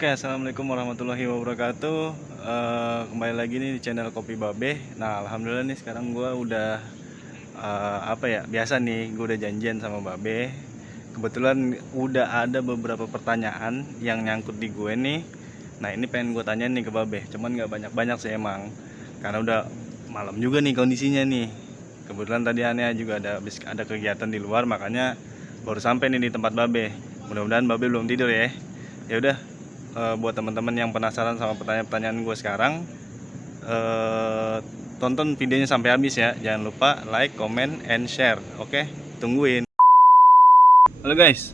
Oke, assalamualaikum warahmatullahi wabarakatuh. Kembali lagi nih di channel Kopi Babe. Nah, alhamdulillah nih sekarang gue udah biasa nih gue udah janjian sama Babe. Kebetulan udah ada beberapa pertanyaan yang nyangkut di gue nih. Nah, ini pengen gue tanya nih ke Babe. Cuman nggak banyak-banyak sih emang, karena udah malam juga nih kondisinya nih. Kebetulan tadi aneh juga ada kegiatan di luar, makanya baru sampai nih di tempat Babe. Mudah-mudahan Babe belum tidur ya. Ya udah, buat teman-teman yang penasaran sama pertanyaan-pertanyaan gue sekarang, tonton videonya sampai habis ya. Jangan lupa like, comment, and share. Oke, tungguin. Halo guys,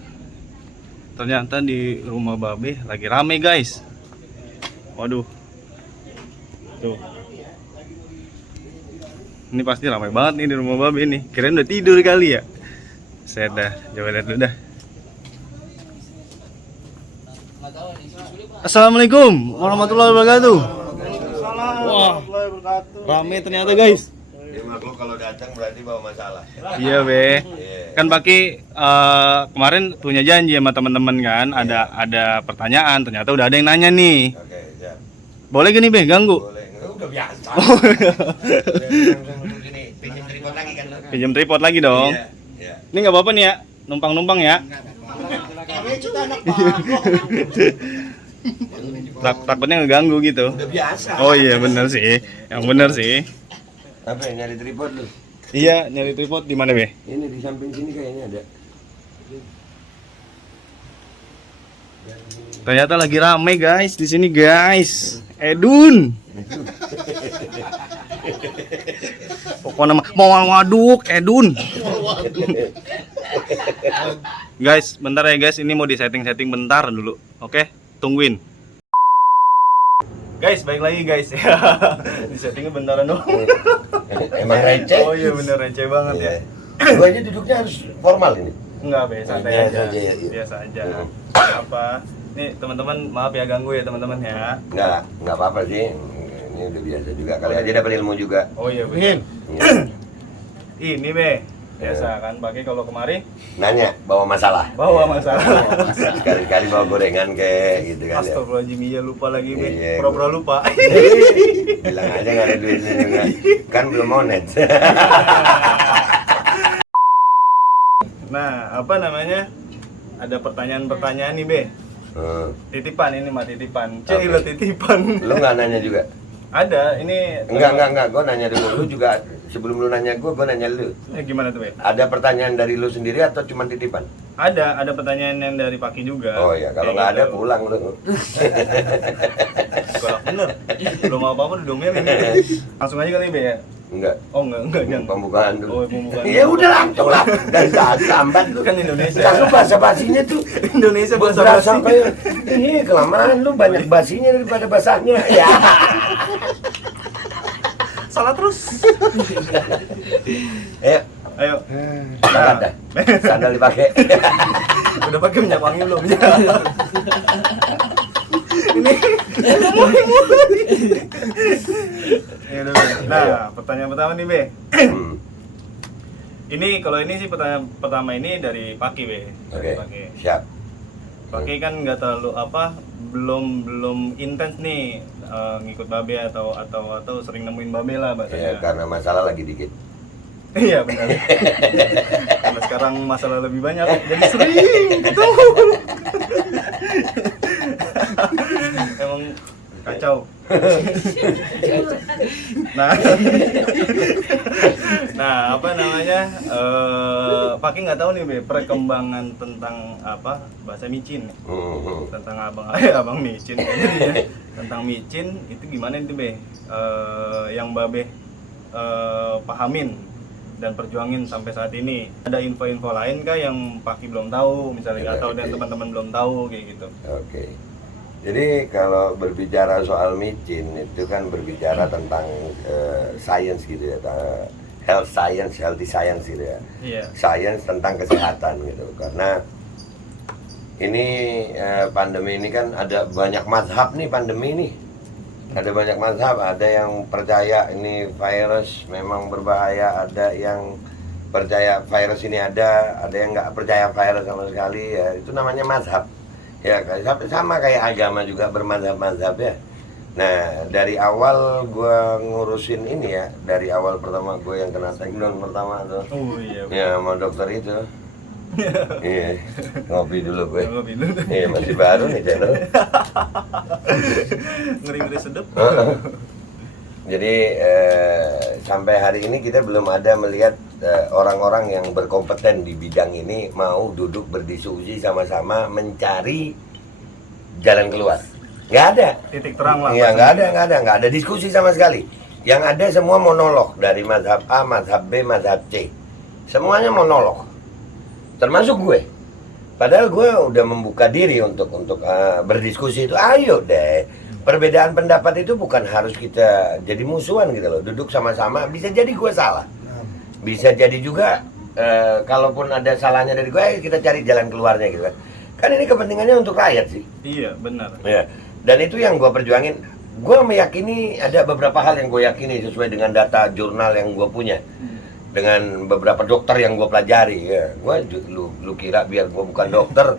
ternyata di rumah Babe lagi rame guys. Waduh, tuh, ini pasti ramai banget nih di rumah Babe nih. Kirain udah tidur kali ya. Saya dah, coba lihat dulu dah. Assalamualaikum warahmatullahi wabarakatuh. Wah, rame ternyata guys. Ya makhluk kalau datang berarti bawa masalah. Iya be. Kan Paki kemarin punya janji sama teman-teman kan, ada pertanyaan, ternyata udah ada yang nanya nih. Oke, siap. Boleh gini be, ganggu? Boleh. Udah biasa. Gini, pinjam tripod lagi kan lo? Pinjam tripod lagi dong. Iya. Ini nggak apa-apa nih ya, numpang-numpang ya. Takutnya ngeganggu gitu. Udah biasa. Oh iya bener sih, yang bener sih. Apa ya, nyari tripod lu? Iya, nyari tripod di mana be? Ini di samping sini kayaknya ada. Ternyata lagi rame guys di sini guys. Edun. Pokoknya mau waduk Edun. Guys, bentar ya guys, ini mau di setting bentar dulu. Oke, tungguin. Guys, baik lagi guys. Di settingnya bentaran dong. Emang receh? Oh iya bener receh banget ya. Gua aja duduknya harus formal ini. Enggak be, santai Biasa aja. aja ya. Biasa aja. Apa? Nih teman-teman, maaf ya ganggu ya teman-teman ya. Enggak apa-apa sih. Ini udah biasa juga. Kali aja dapat ilmu juga. Oh iya bener. Iya. Ini be, biasa kan pakai kalau kemari Nanya, bawa masalah. bawa masalah. Sekali-kali bawa gorengan kayak gitu kan ya. Astagfirullahaladzim, iya lupa lagi be. Iya, Pura-pura lupa. Bilang aja nggak ada duitnya juga. Kan belum monet. Nah, apa namanya? Ada pertanyaan-pertanyaan nih be. Titipan ini mah titipan. Oke. Lo titipan. Lu nggak nanya juga? Ada, ini Enggak. Gue nanya dulu. Lu juga sebelum lu nanya gue nanya lu. Gimana tuh be? Ada pertanyaan dari lu sendiri atau cuma titipan? Ada pertanyaan yang dari Paki juga. Oh iya, kalau Kayak nggak ada gitu. pulang lu. Galak bener. Belum apa-apa udah domelin. Langsung aja kali be ya. Enggak. Oh enggak jangan. Pembukaan dulu. Oh, pembukaan. Ya udah langsung lah. Dari saat sambat lu. Kan Indonesia. Langsung bahasa basinya tuh. Indonesia bahasa Berasa basi. kayak ini kelamaan lu banyak basinya daripada basahnya. Ya. Salah terus. Ayo. Ayo. Angkat dah. Sandal dipakai. Udah pakai minyak wangi belum? Ini ya udah, Be. Nah, pertanyaan pertama nih be. Ini kalau ini sih pertanyaan pertama ini dari Paki be. Oke. Dari Paki. Siap. Paki kan nggak terlalu belum intens nih ngikut babe atau sering nemuin babe lah Ya, bahasanya. karena masalah lagi dikit. Iya benar. Karena sekarang masalah lebih banyak, jadi sering gitu. Emang kacau. Nah, apa namanya? Paki nggak tahu nih be, perkembangan tentang apa bahasa micin, tentang abang micin, ya. Tentang micin itu gimana itu be? Yang babe pahamin dan perjuangin sampai saat ini. Ada info-info lain kah yang Paki belum tahu misalnya, atau dan teman-teman belum tahu kayak gitu? Oke. Jadi kalau berbicara soal micin itu kan berbicara tentang science gitu ya, healthy science gitu ya. Iya. Science tentang kesehatan gitu. Karena ini pandemi ini kan ada banyak mazhab nih pandemi ini. Ada banyak mazhab, ada yang percaya ini virus memang berbahaya, ada yang percaya virus ini ada yang nggak percaya virus sama sekali ya. Itu namanya mazhab. Ya sama kayak agama juga bermadzhab-madzhab ya. Nah dari awal gue ngurusin ini ya, dari awal pertama gue yang kena take down pertama tuh. Oh iya. Ya sama dokter itu. Iya, ngopi dulu gue. Ngopi dulu. Iya masih baru nih channel. Ngeri-ngeri sedep. Jadi sampai hari ini kita belum ada melihat orang-orang yang berkompeten di bidang ini mau duduk berdiskusi sama-sama mencari jalan keluar. Nggak ada. Titik terang lah. Iya nggak ada diskusi sama sekali. Yang ada semua monolog dari mazhab A, mazhab B, mazhab C. Semuanya monolog. Termasuk gue. Padahal gue udah membuka diri untuk berdiskusi itu. Ayo deh. Perbedaan pendapat itu bukan harus kita jadi musuhan gitu loh. Duduk sama-sama. Bisa jadi gue salah. Bisa jadi juga kalaupun ada salahnya dari gue, kita cari jalan keluarnya gitu kan. Kan ini kepentingannya untuk rakyat sih. Iya benar. Ya. Dan itu yang gue perjuangin. Gue meyakini ada beberapa hal yang gue yakini sesuai dengan data jurnal yang gue punya. Dengan beberapa dokter yang gue pelajari ya. Lu kira biar gue bukan dokter.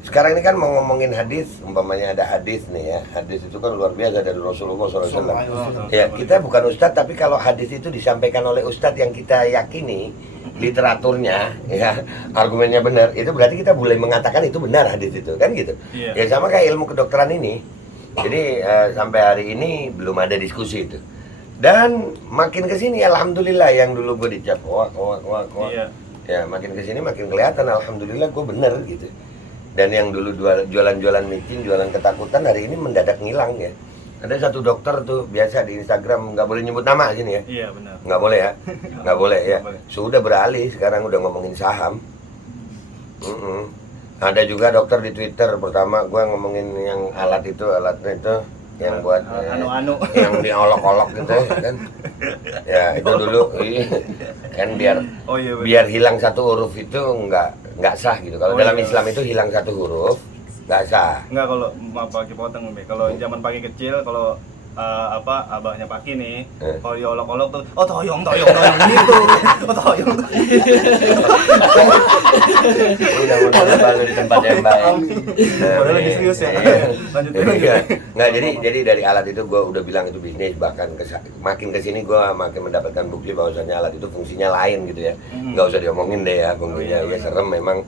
Sekarang ini kan mau ngomongin hadis, umpamanya ada hadis nih ya. Hadis itu kan luar biasa dari Rasulullah SAW. Ya, kita bukan ustadz, tapi kalau hadis itu disampaikan oleh ustadz yang kita yakini literaturnya, ya argumennya benar, itu berarti kita boleh mengatakan itu benar hadis itu, kan gitu. Iya. Ya sama kayak ilmu kedokteran ini. Jadi sampai hari ini belum ada diskusi itu. Dan makin kesini, alhamdulillah yang dulu gue dicap wak. Iya. Ya makin kesini makin kelihatan, alhamdulillah gue bener gitu. Dan yang dulu jualan-jualan micin, jualan ketakutan, hari ini mendadak ngilang ya. Ada satu dokter tuh biasa di Instagram, nggak boleh nyebut nama sini ya. Iya benar. Nggak boleh ya, nggak boleh ya. Nggak boleh. Sudah beralih, sekarang udah ngomongin saham. Ada juga dokter di Twitter, pertama gue ngomongin yang alatnya itu yang buat Anu-anu. yang diolok-olok gitu kan. Ya itu dulu kan Oh iya benar. biar hilang satu huruf itu nggak sah gitu. Kalau Oh, dalam iya. Islam itu hilang satu huruf nggak sah. Enggak, kalau maaf Paki potong Be. Kalau zaman Paki kecil, kalau abahnya Paki nih, kalau diolok-olok tuh, oh toyong gitu. Oh toyong. Mudah-mudahan selalu di tempat yang baik. Padahal lagi serius ya. Lanjut Iya. Nggak, jadi dari alat itu gue udah bilang itu bisnis, bahkan makin kesini gue makin mendapatkan bukti bahwasannya alat itu fungsinya lain gitu ya. Nggak usah diomongin deh ya fungsinya. Ya serem memang,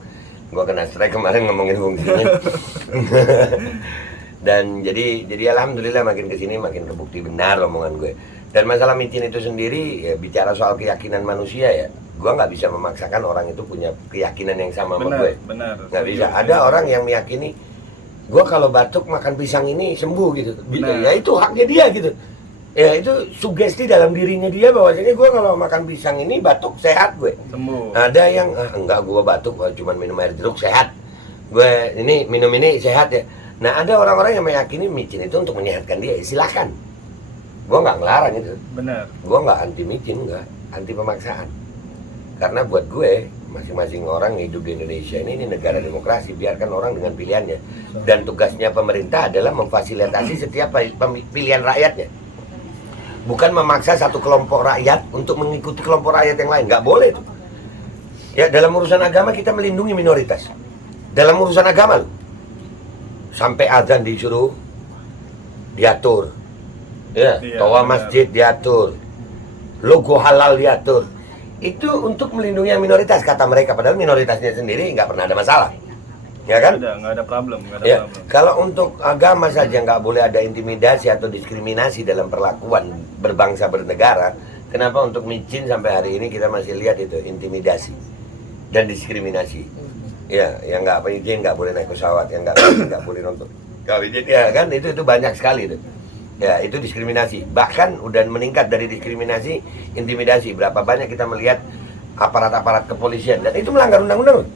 gue kena strike kemarin ngomongin fungsinya. Dan jadi alhamdulillah makin kesini makin kebukti benar omongan gue. Dan masalah micin itu sendiri ya, bicara soal keyakinan manusia ya, gue nggak bisa memaksakan orang itu punya keyakinan yang sama sama gue. Benar. Nggak bisa. Ada orang yang meyakini gue kalau batuk makan pisang ini sembuh gitu. Benar. Ya itu haknya dia gitu. Ya itu sugesti dalam dirinya dia bahwasanya gue kalau makan pisang ini batuk sehat gue. Sembuh. Ada yang enggak, gue batuk cuma minum air jeruk sehat. Gue ini minum ini sehat ya. Nah ada orang-orang yang meyakini micin itu untuk menyehatkan dia, silakan. Gue nggak ngelarang itu. Benar. Gue nggak anti micin, nggak anti pemaksaan. Karena buat gue masing-masing orang hidup di Indonesia ini negara demokrasi, biarkan orang dengan pilihannya. Dan tugasnya pemerintah adalah memfasilitasi setiap pilihan rakyatnya. Bukan memaksa satu kelompok rakyat untuk mengikuti kelompok rakyat yang lain, nggak boleh itu. Ya dalam urusan agama kita melindungi minoritas. Dalam urusan agama loh. Sampai azan disuruh diatur, ya, Iya, toa benar. masjid diatur, logo halal diatur. Itu untuk melindungi yang minoritas kata mereka, padahal minoritasnya sendiri nggak pernah ada masalah, ya kan? Nggak ada problem, nggak ada Ya, problem. kalau untuk agama saja nggak boleh ada intimidasi atau diskriminasi dalam perlakuan berbangsa bernegara. Kenapa untuk micin sampai hari ini kita masih lihat itu intimidasi dan diskriminasi? Ya, yang nggak izin nggak boleh naik pesawat, yang nggak boleh nonton. Nggak izin ya kan itu banyak sekali itu. Ya itu diskriminasi. Bahkan udah meningkat dari diskriminasi, intimidasi. Berapa banyak kita melihat aparat-aparat kepolisian dan itu melanggar undang-undang.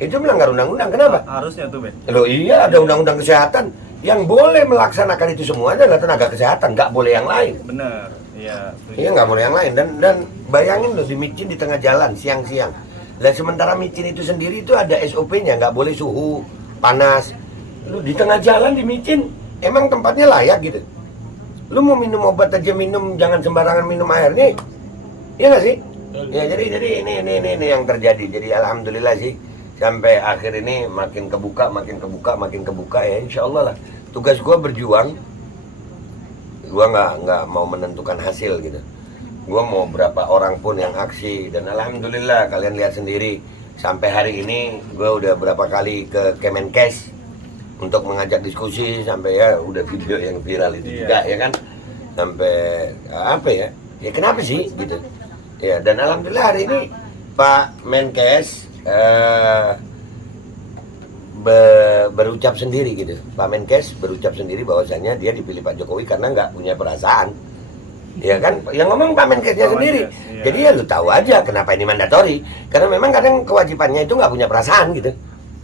Itu melanggar undang-undang. Kenapa? Harusnya tuh Be. Loh iya ada undang-undang kesehatan yang boleh melaksanakan itu semua adalah tenaga kesehatan, nggak boleh yang lain. Benar. Iya. setuju. Iya nggak boleh yang lain dan bayangin loh di micin di tengah jalan siang-siang. Dan sementara micin itu sendiri itu ada SOP-nya, nggak boleh suhu panas. Lu di tengah jalan di micin, emang tempatnya layak gitu. Lu mau minum obat aja minum, jangan sembarangan minum air nih. Iya nggak sih? Ya jadi ini yang terjadi. Jadi alhamdulillah sih sampai akhir ini makin kebuka ya, insya Allah lah. Tugas gue berjuang, gue nggak mau menentukan hasil gitu. Gue mau berapa orang pun yang aksi, dan alhamdulillah kalian lihat sendiri sampai hari ini gue udah berapa kali ke Kemenkes untuk mengajak diskusi, sampai ya udah video yang viral itu juga ya kan, sampai apa ya kenapa sih gitu ya. Dan alhamdulillah hari ini Pak Menkes berucap sendiri gitu. Pak Menkes berucap sendiri bahwasanya dia dipilih Pak Jokowi karena nggak punya perasaan. Ya kan, yang ngomong Pak Menkesnya sendiri. Iya. Jadi ya lu tahu aja kenapa ini mandatori. Karena memang kadang kewajibannya itu nggak punya perasaan gitu.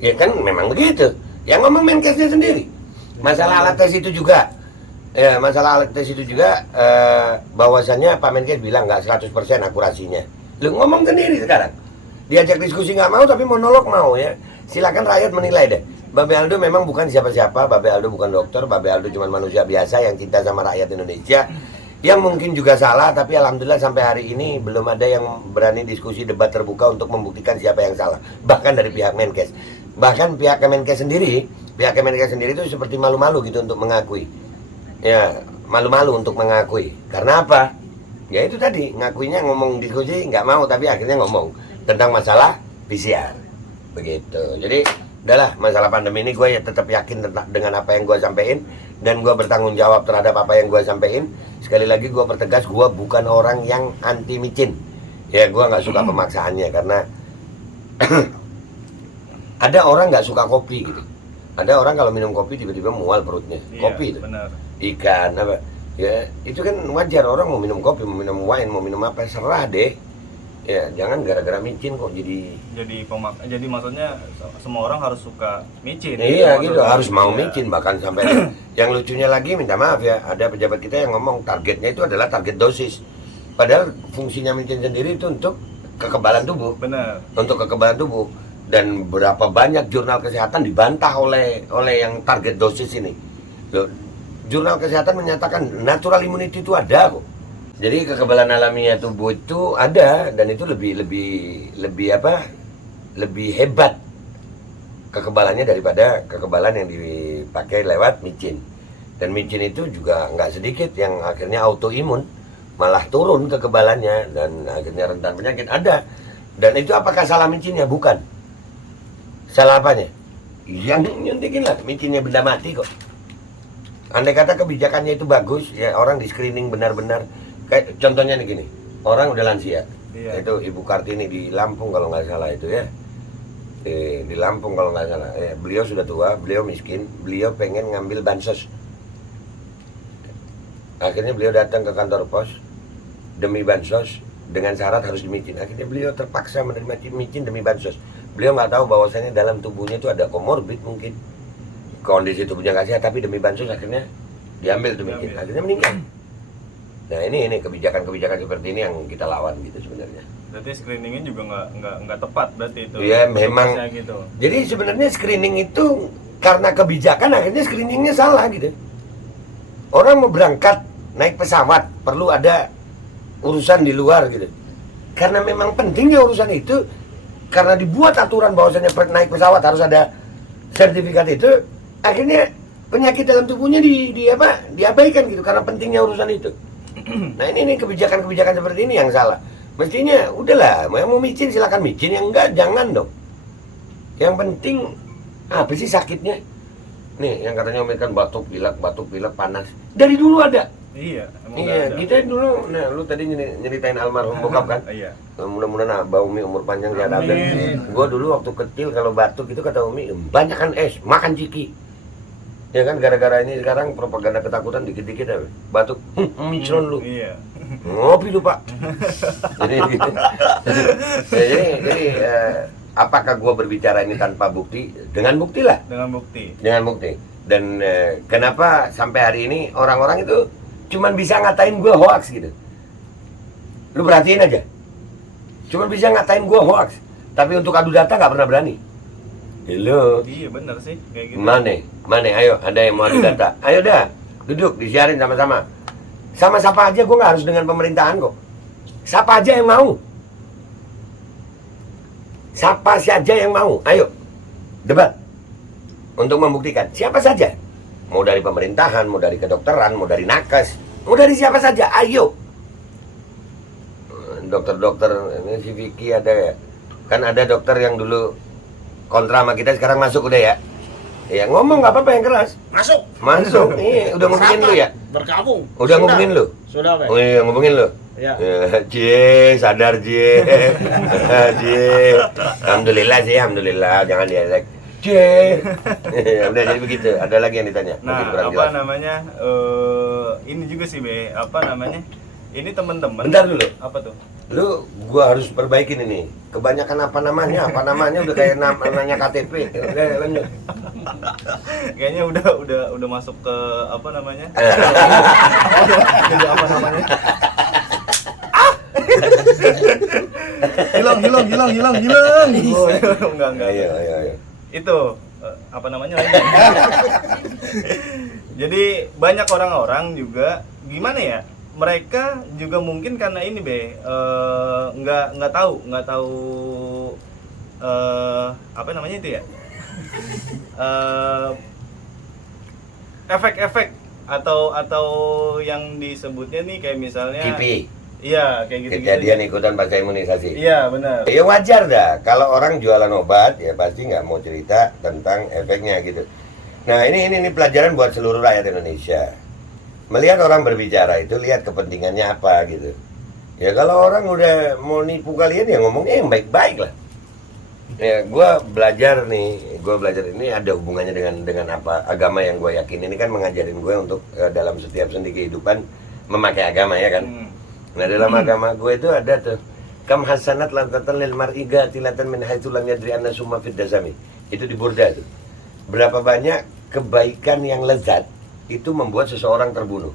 Ya kan, memang begitu. Yang ngomong Menkesnya sendiri. Masalah alat tes itu juga. Ya, masalah alat tes itu juga bahwasanya Pak Menkes bilang nggak 100% akurasinya. Lu ngomong sendiri sekarang. Diajak diskusi nggak mau, tapi monolog mau ya. Silakan rakyat menilai deh. Babe Aldo memang bukan siapa-siapa. Babe Aldo bukan dokter. Babe Aldo cuma manusia biasa yang cinta sama rakyat Indonesia. Yang mungkin juga salah, tapi alhamdulillah sampai hari ini belum ada yang berani diskusi debat terbuka untuk membuktikan siapa yang salah. Bahkan dari pihak Menkes. Bahkan pihak Kemenkes sendiri itu seperti malu-malu gitu untuk mengakui. Ya, malu-malu untuk mengakui. Karena apa? Ya itu tadi, ngakuinya ngomong diskusi nggak mau, tapi akhirnya ngomong tentang masalah PCR. Begitu. Jadi udahlah, masalah pandemi ini gue ya tetap yakin dengan apa yang gue sampein, dan gue bertanggung jawab terhadap apa yang gue sampein. Sekali lagi gue pertegas, gue bukan orang yang anti micin. Ya gue nggak suka pemaksaannya, karena ada orang nggak suka kopi gitu. Ada orang kalau minum kopi tiba-tiba mual perutnya. Iya, Kopi itu, benar. ikan apa? Ya itu kan wajar, orang mau minum kopi, mau minum wine, mau minum apa, serah deh. Ya jangan gara-gara micin kok jadi jadi maksudnya semua orang harus suka micin. iya Itu gitu, maksudnya. harus mau Iya. micin. Bahkan sampai yang lucunya lagi, minta maaf ya, ada pejabat kita yang ngomong targetnya itu adalah target dosis. Padahal fungsinya micin sendiri itu untuk kekebalan tubuh. Benar. Untuk kekebalan tubuh. Dan berapa banyak jurnal kesehatan dibantah oleh yang target dosis ini. Loh, jurnal kesehatan menyatakan natural immunity itu ada kok. Jadi kekebalan alamiah tubuh itu ada, dan itu lebih hebat kekebalannya daripada kekebalan yang dipakai lewat micin. Dan micin itu juga nggak sedikit yang akhirnya autoimun, malah turun kekebalannya dan akhirnya rentan penyakit ada. Dan itu apakah salah micinnya? Bukan. Salah apanya? Yang nyuntikin lah, micinnya benda mati kok. Andai kata kebijakannya itu bagus, ya orang di screening benar-benar. Kayak contohnya nih gini, orang udah lansia. Iya. Itu Ibu Kartini di Lampung kalau nggak salah itu ya. Di Lampung kalau nggak salah. Beliau sudah tua, beliau miskin, beliau pengen ngambil bansos. Akhirnya beliau datang ke kantor pos demi bansos dengan syarat harus dimicin. Akhirnya beliau terpaksa menerima micin demi bansos. Beliau nggak tahu bahwasanya dalam tubuhnya itu ada komorbid mungkin. Kondisi tubuhnya nggak sehat, tapi demi bansos akhirnya diambil tuh micin. Akhirnya meninggal. Nah ini kebijakan-kebijakan seperti ini yang kita lawan gitu sebenarnya. Berarti screeningnya juga nggak tepat berarti itu. Iya memang. Gitu. Jadi sebenarnya screening itu karena kebijakan akhirnya screeningnya salah gitu. Orang mau berangkat naik pesawat perlu ada urusan di luar gitu. Karena memang pentingnya urusan itu, karena dibuat aturan bahwasanya naik pesawat harus ada sertifikat itu, akhirnya penyakit dalam tubuhnya diabaikan gitu karena pentingnya urusan itu. Nah ini kebijakan-kebijakan seperti ini yang salah. Mestinya udahlah, yang mau micin silakan micin, yang enggak jangan dong. Yang penting apa sih sakitnya? Nih yang katanya kan batuk pilek panas. Dari dulu ada. Iya, emang Iya, nggak ada. kita dulu, nah lu tadi nyeritain almarhum bokap kan? Iya. Mudah-mudahan Abah Umi umur panjang sehat Amin. afiat. Gua dulu waktu kecil kalau batuk itu kata Umi, banyakan es, makan ciki. Ya kan gara-gara ini sekarang propaganda ketakutan dikit-dikit ya. Batuk, micron lu. Iya. Ngopi lu, Pak. jadi gitu. Jadi apakah gua berbicara ini tanpa bukti? Dengan bukti lah. Dengan bukti. Dengan bukti. Dan kenapa sampai hari ini orang-orang itu cuman bisa ngatain gua hoax gitu. Lu perhatiin aja. Cuman bisa ngatain gua hoax. Tapi untuk adu data nggak pernah berani. Hello. Iya bener sih kayak gitu. Mana? Ayo, ada yang mau adu data. Ayo dah, duduk, disiarin sama-sama. Sama siapa aja, gue nggak harus dengan pemerintahan kok. Siapa aja yang mau. Siapa saja yang mau, ayo debat untuk membuktikan siapa saja, mau dari pemerintahan, mau dari kedokteran, mau dari nakes, mau dari siapa saja, ayo. Dokter-dokter ini si Vicky ada ya, kan ada dokter yang dulu kontra sama kita sekarang masuk udah ya. Ya ngomong nggak apa-apa yang keras. Masuk. Iya, udah ngomongin lu ya. Bergabung. Udah ngomongin lu. Sudah, Pak. Oh iya, ngomongin lu. Ya. Cie, sadar Cie. Cie. Alhamdulillah sih, alhamdulillah. Jangan dielek. Cie. Udah jadi begitu. Ada lagi yang ditanya? Nah, Mungkin kurang apa jelas. namanya? Ini juga sih, Be. Apa namanya? Ini teman-teman. Bentar dulu. Apa tuh? Lu gua harus perbaikin ini. Kebanyakan apa namanya udah kayak nanya KTP. Udah lanjut. Kayaknya udah masuk ke apa namanya? Jadi apa namanya? Hilang. Oh, enggak. Ayo. Itu apa namanya lagi? Jadi banyak orang-orang juga gimana ya? Mereka juga mungkin karena ini nggak tahu apa namanya itu ya, efek-efek atau yang disebutnya nih kayak misalnya KIPI. iya kayak gitu Kejadian ikutan pasca imunisasi. iya benar. Ya wajar dah, kalau orang jualan obat ya pasti nggak mau cerita tentang efeknya gitu. Nah ini pelajaran buat seluruh rakyat Indonesia. Melihat orang berbicara itu lihat kepentingannya apa gitu. Ya kalau orang udah mau nipu kalian ya ngomongnya yang baik-baik lah. Ya gue belajar ini ada hubungannya dengan apa agama yang gue yakin. Ini kan mengajarin gue untuk dalam setiap sendi kehidupan memakai agama ya kan. Nah dalam agama gue itu ada tuh kam hasanat lantatan lil mar'iga tilatan min haitsu lam yadri anna summa fid dasami. Itu di Burda tuh. Berapa banyak kebaikan yang lezat itu membuat seseorang terbunuh.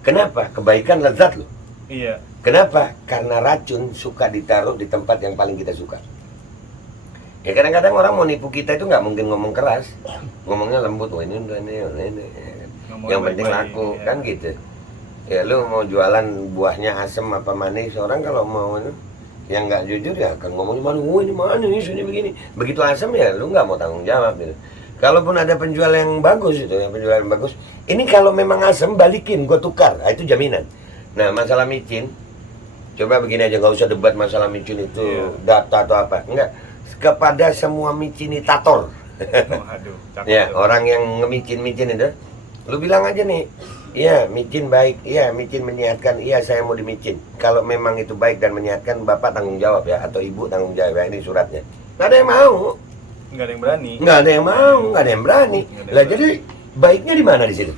Kenapa? Kebaikan lezat loh. Iya. Kenapa? Karena racun suka ditaruh di tempat yang paling kita suka. Ya kadang-kadang orang mau nipu kita itu nggak mungkin ngomong keras, ngomongnya lembut. Wah ini. Yang penting laku iya. kan gitu. Ya lu mau jualan buahnya asem apa manis, orang kalau mau yang nggak jujur ya akan ngomongnya mana, ini manis, ini begini. Begitu asem ya lu nggak mau tanggung jawab gitu. Kalaupun ada penjual yang bagus itu, ini kalau memang asem balikin, gue tukar, itu jaminan. Nah masalah micin, coba begini aja, nggak usah debat masalah micin itu data atau apa, enggak. Kepada semua micinitator, Aduh, ya orang yang ngemicin-micin itu, lu bilang aja nih, iya micin baik, iya micin menyehatkan, iya saya mau dimicin. Kalau memang itu baik dan menyehatkan, bapak tanggung jawab ya, atau ibu tanggung jawab ya, ini suratnya. Nggak ada yang mau. nggak ada yang berani. Nggak ada yang mau, nggak ada yang berani. Lah jadi baiknya di mana di situ?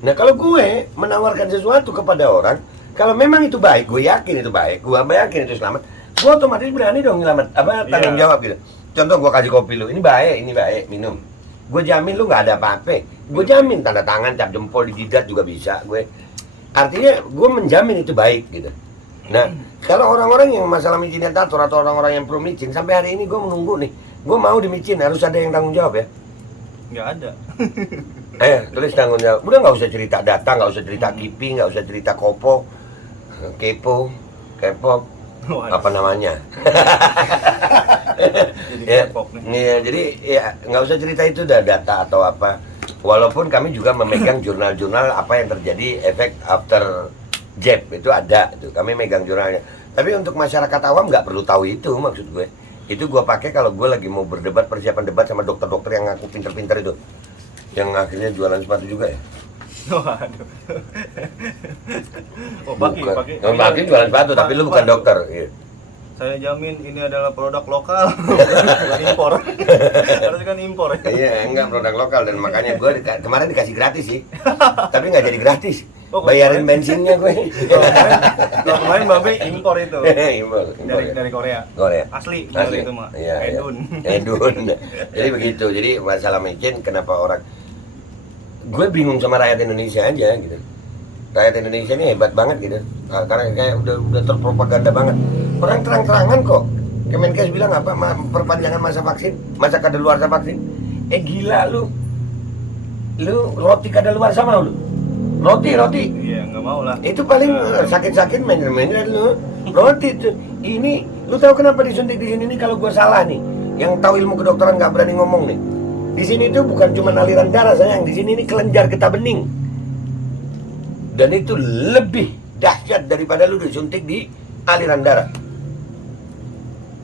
Nah kalau gue menawarkan sesuatu kepada orang, kalau memang itu baik, gue yakin itu baik, gue yakin itu selamat, gue otomatis berani dong nyelamat, tanggung jawab gitu. Contoh gue kasih kopi lu, ini baik, minum. Gue jamin lu nggak ada apa-apa. Gue jamin tanda tangan, cap jempol, dijidat juga bisa. Gue artinya gue menjamin itu baik gitu. Nah kalau orang-orang yang masalah micinitator atau orang-orang yang pro micin, sampai hari ini gue menunggu nih. Gue mau dimicin, harus ada yang tanggung jawab ya. Nggak ada. Tulis tanggung jawab. Udah nggak usah cerita data, nggak usah cerita KIPI, nggak usah cerita kepo, K-pop, apa namanya? Jadi Ya, K-pop nih. iya, jadi ya nggak usah cerita itu dah data atau apa. Walaupun kami juga memegang jurnal-jurnal apa yang terjadi efek after jab itu ada, itu kami megang jurnalnya. Tapi untuk masyarakat awam nggak perlu tahu itu maksud gue. Itu gue pakai kalau gue lagi mau berdebat, persiapan debat sama dokter-dokter yang ngaku pinter-pinter itu, yang akhirnya jualan sepatu juga ya. Waduh. Oh, Baki jualan sepatu, tapi lu bukan dokter. Iya. Saya jamin ini adalah produk lokal, bukan impor. Harusnya kan impor. Iya, enggak produk lokal dan makanya gue kemarin dikasih gratis sih, tapi nggak jadi gratis. Oh, Bayarin kemarin? bensinnya gue. Kalau kemarin Babe impor itu. Impor ya. Dari Korea. Korea. Asli itu mah. Iya, Edun. Edun. Jadi begitu. Jadi masalah micin kenapa orang, gue bingung sama rakyat Indonesia aja gitu. Rakyat Indonesia ini hebat banget gitu. Nah, karena kayak udah terpropaganda banget. Orang terang-terangan kok. Kemenkes bilang apa? Perpanjangan masa vaksin, masa kadaluarsa vaksin. Gila lu. Lu roti kadaluarsa mau lu? Roti. Iya, nggak mau lah. Itu paling sakit-sakit main lu. Roti tuh. Ini lu tahu kenapa disuntik di sini nih kalau gua salah nih? yang tahu ilmu kedokteran nggak berani ngomong nih. Di sini tuh bukan cuma aliran darah sayang, di sini ini kelenjar getah bening. Dan itu lebih dahsyat daripada lu disuntik di aliran darah.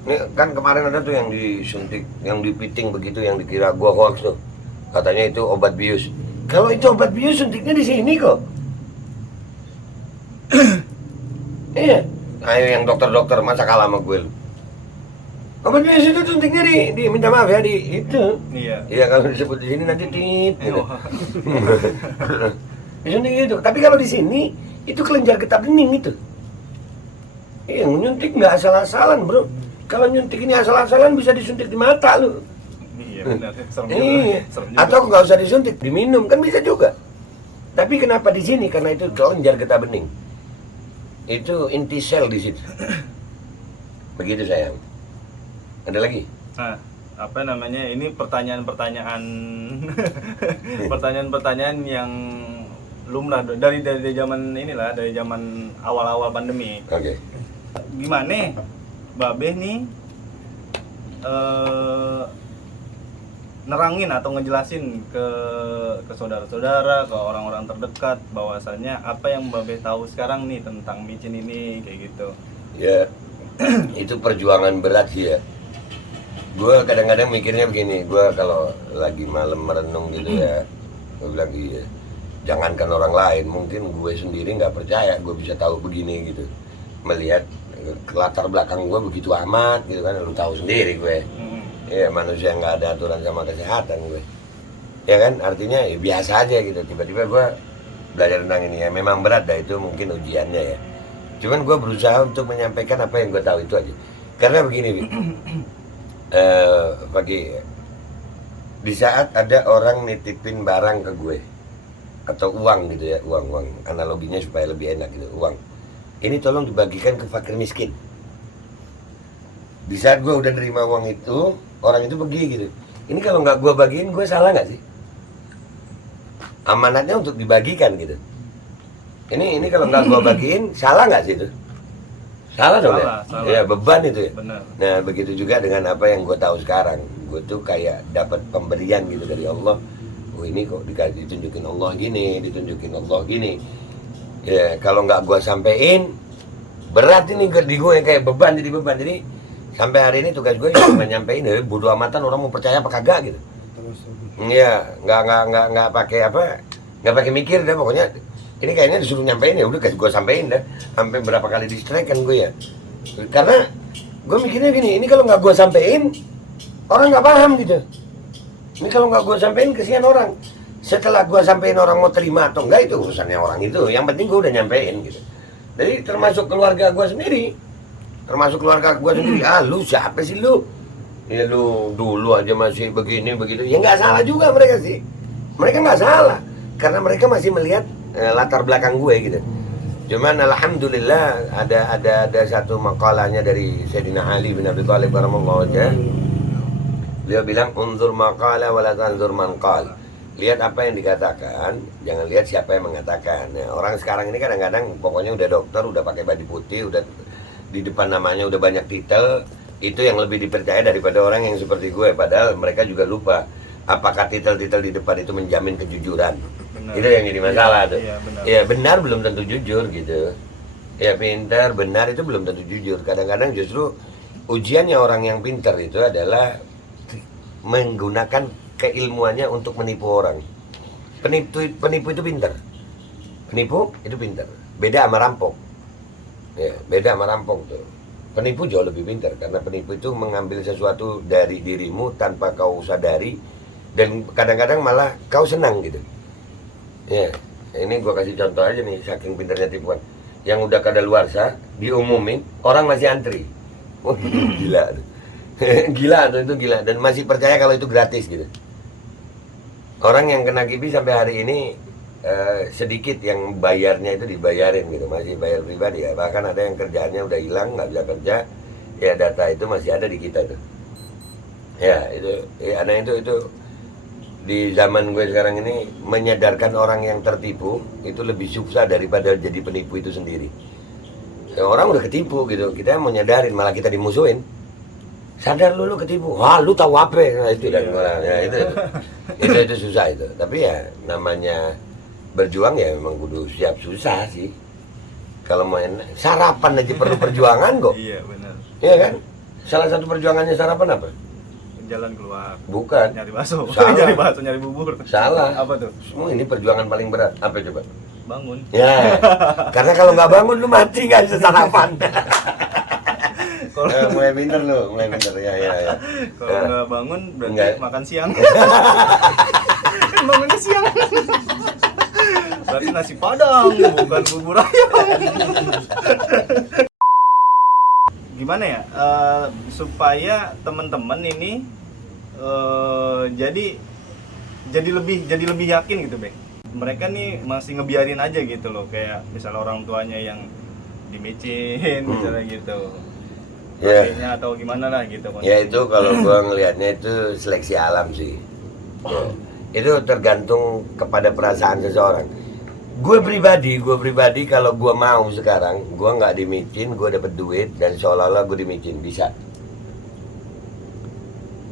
Ini kan kemarin ada tuh yang disuntik, yang dipiting begitu, yang dikira gua hoax tuh. Katanya itu obat bius. Kalau itu obat bius suntiknya di sini kok. Iya. Ayo yang dokter-dokter masa kalah sama gue lu. Obat bius itu suntiknya di minta maaf ya di itu. Iya. Iya kalau disebut di sini nanti tit. Gitu. Wah. Disuntik itu. Tapi kalau di sini itu kelenjar getah bening itu. Iya, nyuntik nggak asal-asalan bro. Kalau nyuntik ini asal-asalan bisa disuntik di mata lu. Iya benar. Serem juga. Iya. Serem juga. Atau nggak usah disuntik, diminum kan bisa juga. Tapi kenapa di sini? Karena itu kelenjar getah bening. Itu inti sel di situ. Begitu sayang. Ada lagi? Nah, apa namanya? Ini pertanyaan-pertanyaan pertanyaan-pertanyaan yang lumrah dari zaman inilah, dari zaman awal-awal pandemi. Oke. Gimana Babeh nih nerangin atau ngejelasin ke saudara-saudara, ke orang-orang terdekat bahwasannya apa yang Babeh tahu sekarang nih tentang micin ini kayak gitu. Ya, itu perjuangan berat sih ya. Gue kadang-kadang mikirnya begini, gue kalau lagi malam merenung gitu ya, gue bilang iya, jangankan orang lain, mungkin gue sendiri nggak percaya gue bisa tahu begini gitu. Melihat latar belakang gue begitu amat gitu kan, lu tahu sendiri gue. Ya manusia nggak ada aturan sama kesehatan gue. Ya kan, artinya ya biasa aja gitu. Tiba-tiba gue belajar tentang ini ya, memang berat dah itu mungkin ujiannya ya. Cuman gue berusaha untuk menyampaikan apa yang gue tahu itu aja. Karena begini, Bi. Di saat ada orang nitipin barang ke gue atau uang gitu ya, uang analoginya supaya lebih enak gitu, uang ini tolong dibagikan ke fakir miskin. Di saat gue udah nerima uang itu, orang itu pergi gitu, ini kalau nggak gue bagiin gue salah nggak sih? Amanatnya untuk dibagikan gitu. Ini kalau nggak gue bagiin salah nggak sih itu? Salah dong ya? Salah. Ya beban itu ya. Benar. Nah begitu juga dengan apa yang gue tahu sekarang. Gue tuh kayak dapat pemberian gitu dari Allah. Oh ini kok ditunjukin Allah gini, ditunjukin Allah gini. Ya kalau nggak gue sampein, berat ini di gue kayak beban, jadi beban. Jadi sampai hari ini tugas gue cuma nyampein, ya bodo amatan orang mau percaya apa kagak gitu. Iya, nggak pakai apa, nggak pakai mikir deh pokoknya. Ini kayaknya disuruh nyampein ya udah gue sampein dah. Sampai berapa kali di strike kan gue ya. Karena gue mikirnya gini, ini kalau nggak gue sampein orang nggak paham gitu. Ini kalau nggak gue sampein kesian orang. Setelah gue sampein orang mau terima atau enggak itu urusannya orang itu. Yang penting gue udah nyampein gitu. Jadi termasuk keluarga gue sendiri. Termasuk keluarga gue sendiri. Ah lu siapa sih lu? Ya lu dulu aja masih begini begitu. Ya nggak salah juga mereka sih. Mereka nggak salah. Karena mereka masih melihat latar belakang gue gitu. Cuman alhamdulillah ada satu makalahnya dari Sayyidina Ali bin Abi Thalib radhiyallahu anhu. Beliau bilang unzur maqala wa la tanzur man qal. Lihat apa yang dikatakan, jangan lihat siapa yang mengatakan. Nah, orang sekarang ini kadang-kadang pokoknya udah dokter, udah pakai baju putih, udah di depan namanya udah banyak titel, itu yang lebih dipercaya daripada orang yang seperti gue. Padahal mereka juga lupa apakah titel-titel di depan itu menjamin kejujuran. Benar. Itu yang jadi masalah tuh. Iya, benar. Ya benar belum tentu jujur gitu. Ya pintar, benar itu belum tentu jujur. Kadang-kadang justru ujiannya orang yang pintar itu adalah menggunakan keilmuannya untuk menipu orang. Penipu itu pintar. Penipu itu pintar. Beda sama rampok. Ya, beda sama rampok tuh. Penipu jauh lebih pintar karena penipu itu mengambil sesuatu dari dirimu tanpa kau sadari dan kadang-kadang malah kau senang gitu. Ya, ini gua kasih contoh aja nih saking pintarnya tipuan. Yang udah kadaluarsa diumumin, orang masih antri. Wah, gila tuh. Gila tuh, itu gila dan masih percaya kalau itu gratis gitu. Orang yang kena kipi sampai hari ini sedikit yang bayarnya itu dibayarin gitu, masih bayar pribadi ya. Bahkan ada yang kerjaannya udah hilang, nggak bisa kerja, ya data itu masih ada di kita tuh. Ya itu, ya, ada itu di zaman gue sekarang ini menyadarkan orang yang tertipu itu lebih susah daripada jadi penipu itu sendiri. Ya, orang udah ketipu gitu, kita mau nyadarin malah kita dimusuhin. sadar lu ketipu, wah lu tahu apa? Nah, itu dan ya, itu susah itu. Tapi ya namanya berjuang ya memang kudu siap susah sih. Kalau main sarapan aja perlu perjuangan kok. Iya benar. Iya kan? Salah satu perjuangannya sarapan apa? Jalan keluar. Bukan. Nyari bakso. Salah. Nyari bakso, nyari bubur. Salah. Apa tuh? Ini perjuangan paling berat. Apa coba? Bangun. Ya. Karena kalau nggak bangun lu mati nggak bisa sarapan. Mulai pinter lu, mulai pinter ya. Kalau nggak bangun berarti Nggak. makan siang. Bangunnya siang. Berarti nasi padang, bukan bubur ayam. Gimana ya? Supaya teman-teman ini jadi lebih yakin gitu, Bek. Mereka nih masih ngebiarin aja gitu loh, kayak misalnya orang tuanya yang dimicin misalnya gitu. Ya. Kayaknya atau gimana lah gitu. Ya itu kalau gua ngelihatnya itu seleksi alam sih. Ya. Itu tergantung kepada perasaan seseorang. Gue pribadi kalau gue mau sekarang, gue nggak dimicin, gue dapet duit dan seolah-olah gue dimicin, bisa.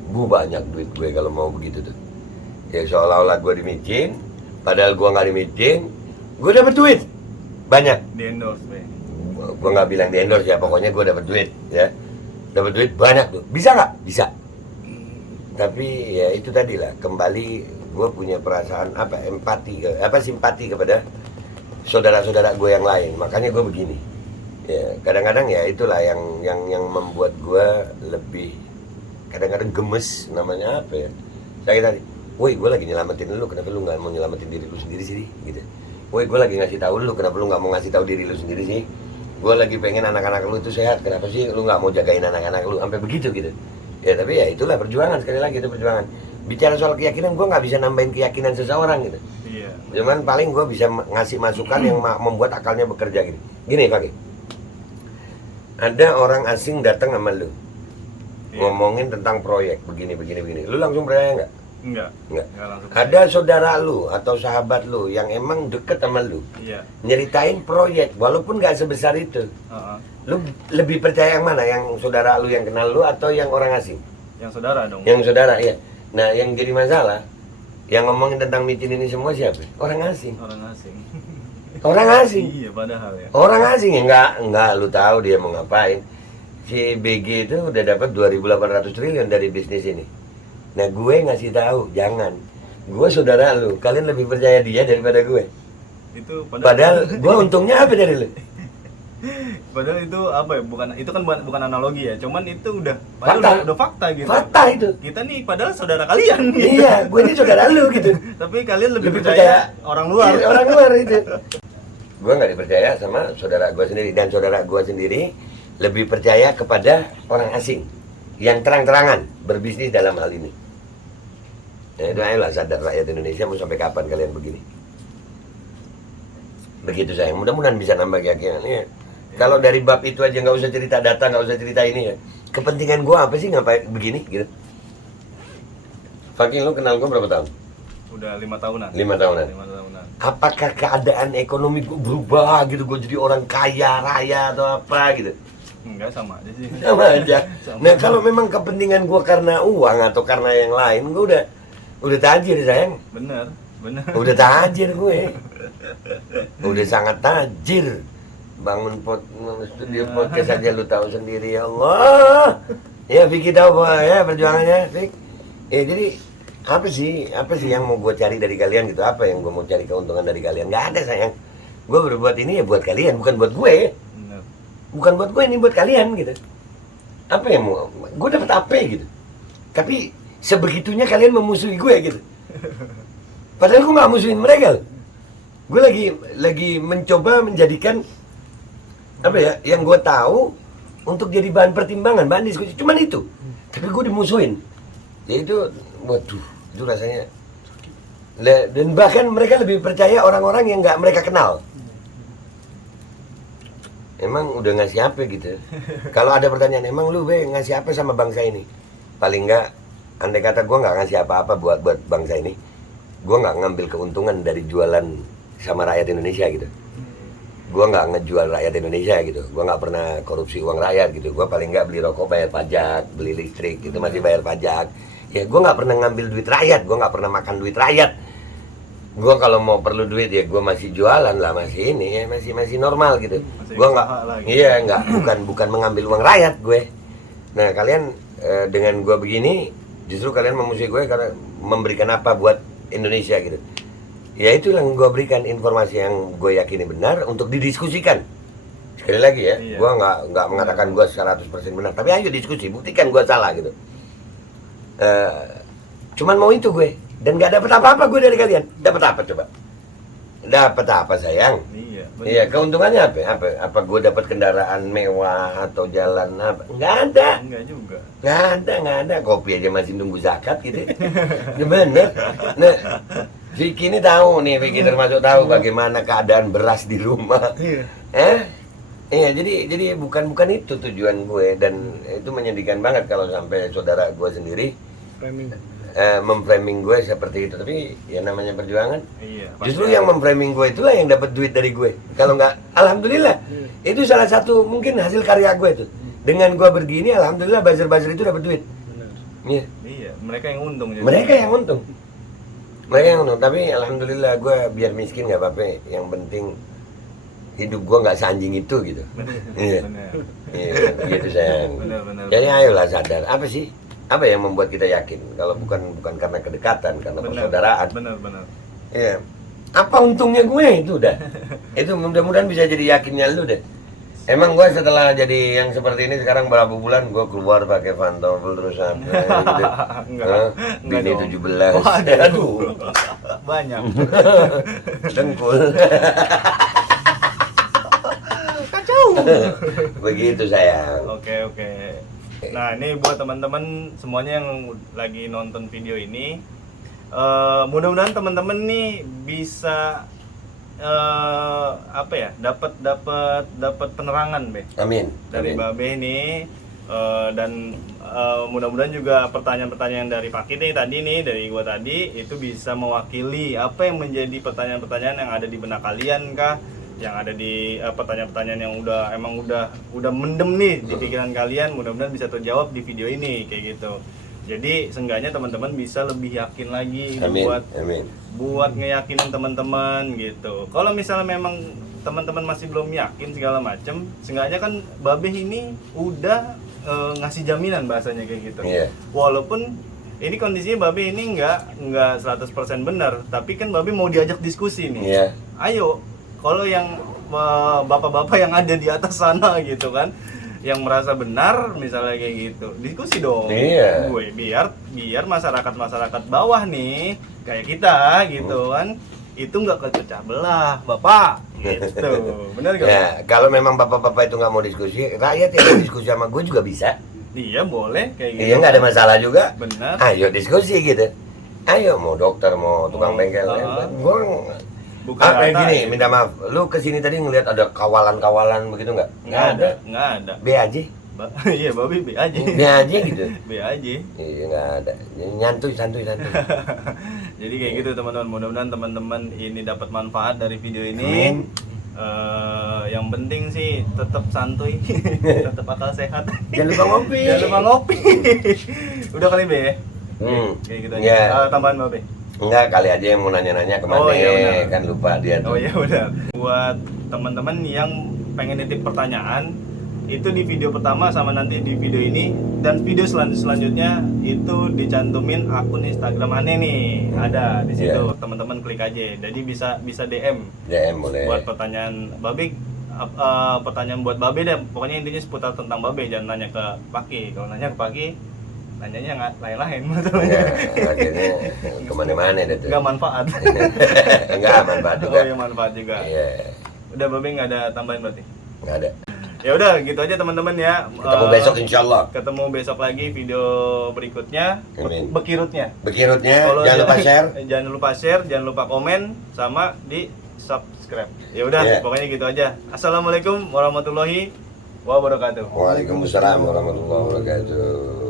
Gue banyak duit gue kalau mau begitu tuh. Ya seolah-olah gue dimicin, padahal gue nggak dimicin, gue dapet duit banyak. Di endorse, Bek. Gue nggak bilang di endorse ya, pokoknya gue dapet duit ya, dapet duit banyak tuh. Bisa nggak? Bisa. Tapi ya itu tadi lah, kembali gue punya perasaan simpati kepada saudara-saudara gue yang lain. Makanya gue begini. Ya, kadang-kadang ya itulah yang membuat gue lebih kadang-kadang gemes, namanya apa ya? Saya tadi, woi gue lagi nyelamatin lu, kenapa lu nggak mau nyelamatin diri lu sendiri sih? Gitu. Woi gue lagi ngasih tahu lu, kenapa lu nggak mau ngasih tahu diri lu sendiri sih? Gue lagi pengen anak-anak lu itu sehat, kenapa sih lu nggak mau jagain anak-anak lu? Sampai begitu gitu. Ya tapi ya itulah perjuangan, sekali lagi itu perjuangan. Bicara soal keyakinan, gue nggak bisa nambahin keyakinan seseorang gitu. Iya. Cuman paling gue bisa ngasih masukan yang membuat akalnya bekerja gini. Gini Pak, ada orang asing datang sama lu, ngomongin tentang proyek begini. Lu langsung percaya nggak? Enggak. Nggak. Enggak langsung. Ada saudara lu atau sahabat lu yang emang deket sama lu, Iya. nyeritain proyek walaupun nggak sebesar itu. Lu lebih percaya yang mana? Yang saudara lu yang kenal lu atau yang orang asing? Yang saudara dong. Yang saudara, iya. Nah, yang jadi masalah, yang ngomongin tentang micin ini semua siapa? Orang asing. Orang asing. Orang asing. Iya, padahal ya. Orang asing ya enggak lu tahu dia mau ngapain. Si BG itu udah dapat 2.800 triliun dari bisnis ini. Nah, gue ngasih tahu, jangan. Gue saudara lu, kalian lebih percaya dia daripada gue. Itu Padahal gue untungnya apa dari lu? Padahal itu apa ya? Itu kan bukan analogi ya. Cuman itu udah Fakta. udah fakta gitu. Fakta itu. Kita nih padahal saudara kalian gitu. Iya, gue ini saudara lu gitu. Tapi kalian lebih Lebih percaya orang luar. Iya, orang luar itu. Gue nggak dipercaya sama saudara gue sendiri, dan saudara gue sendiri lebih percaya kepada orang asing yang terang-terangan berbisnis dalam hal ini. Ya, itu ayolah sadar rakyat Indonesia, mau sampai kapan kalian begini? Begitu sayang, mudah-mudahan bisa nambah keyakinan. Ya. Kalau dari bab itu aja nggak usah cerita data, nggak usah cerita ini ya. Kepentingan gue apa sih ngapain begini gitu? Fakir, lu kenal gue berapa tahun? Udah 5 tahunan. 5 tahunan. 5 tahunan. Apakah keadaan ekonomi gue berubah gitu, gue jadi orang kaya raya atau apa gitu? Enggak, sama aja sih. Sama aja. Sama. Nah kalau memang kepentingan gue karena uang atau karena yang lain, gue udah tajir sayang. Bener. Udah tajir gue. Udah sangat tajir. Bangun studio podcast aja lu tahu sendiri, ya Allah. Ya Vicky tahu bahwa ya perjuangannya, Vick. Ya jadi apa sih yang mau gue cari dari kalian gitu? Apa yang gue mau cari keuntungan dari kalian? Gak ada sayang. Gue berbuat ini ya buat kalian, bukan buat gue. Bener. Bukan buat gue, ini buat kalian gitu. Apa yang mau? Gue dapat apa gitu? Tapi sebegitunya kalian memusuhi gue gitu. Padahal gue nggak musuhin mereka. Gue lagi mencoba menjadikan apa ya yang gue tahu untuk jadi bahan pertimbangan, bahan diskusi. Cuman itu. Tapi gue dimusuhin. Ya itu, waduh, itu rasanya. Dan bahkan mereka lebih percaya orang-orang yang nggak mereka kenal. Emang udah ngasih apa gitu? Kalau ada pertanyaan, emang lu ngasih apa sama bangsa ini? Paling nggak, andai kata gue nggak ngasih apa-apa buat bangsa ini, gue nggak ngambil keuntungan dari jualan sama rakyat Indonesia gitu. gue nggak ngejual rakyat Indonesia gitu, gue nggak pernah korupsi uang rakyat gitu, gue paling nggak beli rokok bayar pajak, beli listrik itu masih bayar pajak, ya gue nggak pernah ngambil duit rakyat, gue nggak pernah makan duit rakyat, gue kalau mau perlu duit ya gue masih jualan lah, masih ini ya masih normal gitu, gue nggak, iya nggak, bukan mengambil uang rakyat gue. Nah kalian dengan gue begini, justru kalian memusuhi gue karena memberikan apa buat Indonesia gitu. Ya itu yang gue berikan informasi yang gue yakini benar untuk didiskusikan. Sekali lagi ya, gue nggak mengatakan gue 100% benar, tapi ayo diskusi, buktikan gue salah gitu. Cuman mau itu gue, dan nggak dapat apa-apa gue dari kalian. Dapat apa coba? Dapat apa sayang? Iya, keuntungannya apa? Apa gue dapat kendaraan mewah atau jalan apa? Nggak ada. Enggak juga. Nggak ada. Kopi aja masih nunggu zakat gitu. Gimana? Nah, Vicky ini tahu nih, Vicky termasuk tahu bagaimana keadaan beras di rumah. Iya, jadi bukan itu tujuan gue, dan itu menyedihkan banget kalau sampai saudara gue sendiri memframing gue seperti itu. Tapi ya namanya perjuangan. Justru yang memframing gue itulah yang dapat duit dari gue. Kalau nggak, alhamdulillah. Itu salah satu mungkin hasil karya gue tuh. Dengan gue begini, alhamdulillah buzzer-buzzer itu dapat duit. Iya, mereka yang untung. Mereka yang untung. Tapi alhamdulillah gue biar miskin nggak apa-apa. Yang penting hidup gue nggak seanjing itu gitu. Iya, gitu sayang. Jadi ayolah sadar, apa yang membuat kita yakin kalau bukan karena kedekatan, karena persaudaraan. Benar. Iya. Apa untungnya gue itu udah. Itu mudah-mudahan bisa jadi yakinnya lu deh. Emang gue setelah jadi yang seperti ini sekarang berapa bulan gue keluar pakai pantofel terus sampai gitu. Bini 17. Aduh. Banyak. Dengkul. Kacau. Begitu sayang. Oke. Nah, ini buat teman-teman semuanya yang lagi nonton video ini, mudah-mudahan teman-teman nih bisa dapat penerangan Amin. dari Babe ini, dan mudah-mudahan juga pertanyaan-pertanyaan dari Pak Kit tadi nih, dari gua tadi itu bisa mewakili apa yang menjadi pertanyaan-pertanyaan yang ada di benak kalian kah, yang ada di pertanyaan-pertanyaan yang udah mendem nih di pikiran kalian. Mudah-mudahan bisa terjawab di video ini kayak gitu. Jadi seenggaknya teman-teman bisa lebih yakin lagi. Amin. buat ngeyakinin teman-teman gitu. Kalau misalnya memang teman-teman masih belum yakin segala macem, seenggaknya kan Babeh ini udah ngasih jaminan bahasanya kayak gitu. Walaupun ini kondisinya Babeh ini nggak 100% benar, tapi kan Babeh mau diajak diskusi nih. Ayo, kalau yang bapak-bapak yang ada di atas sana gitu kan, yang merasa benar misalnya kayak gitu, diskusi dong. Gue biar masyarakat bawah nih kayak kita gitu kan, itu nggak kececah belah bapak gitu. Benar gak? Ya, kalau memang bapak-bapak itu nggak mau diskusi, rakyat yang mau diskusi sama gue juga bisa. Iya, boleh kayak gitu. Iya, nggak ada masalah juga. Benar. Ayo diskusi gitu. Ayo, mau dokter, mau tukang bengkel. Gue kayak gini, minta maaf. Lu kesini tadi ngeliat ada kawalan-kawalan begitu nggak? Nggak ada. B aja. Iya, Babi B aja. B aja gitu. B aja. Iya, nggak ada. Santuy. Jadi kayak gitu teman-teman. Mudah-mudahan teman-teman ini dapat manfaat dari video ini. Amin. Yang penting sih tetap santuy, tetap akal sehat. Jangan lupa ngopi. Udah kali B ya? Kayak gitu aja. Tambahan Babe. Enggak, kali aja yang mau nanya-nanya kemana, kan lupa dia tuh. Oh iya benar. Buat teman-teman yang pengen nitip pertanyaan, itu di video pertama sama nanti di video ini, dan video selanjutnya itu dicantumin akun Instagram aneh nih, ada di situ. Teman-teman klik aja. Jadi bisa DM boleh. Buat pertanyaan Babe, pertanyaan buat Babe deh. Pokoknya intinya seputar tentang Babe, jangan nanya ke Paki. Kalau nanya ke Paki, nanyanya nggak lain-lain masalahnya. Akhirnya kemana-mana deh tuh. Nggak manfaat. Nggak manfaat juga. Oh iya, manfaat juga. Udah Babe nggak ada tambahan berarti? Nggak ada. Ya udah gitu aja teman-teman ya. Ketemu besok insyaallah. Ketemu besok lagi video berikutnya. Amin. Bekirutnya. Jangan lupa share. Jangan lupa share, jangan lupa komen, sama di subscribe. Ya udah, pokoknya gitu aja. Assalamualaikum warahmatullahi wabarakatuh. Waalaikumsalam warahmatullahi wabarakatuh.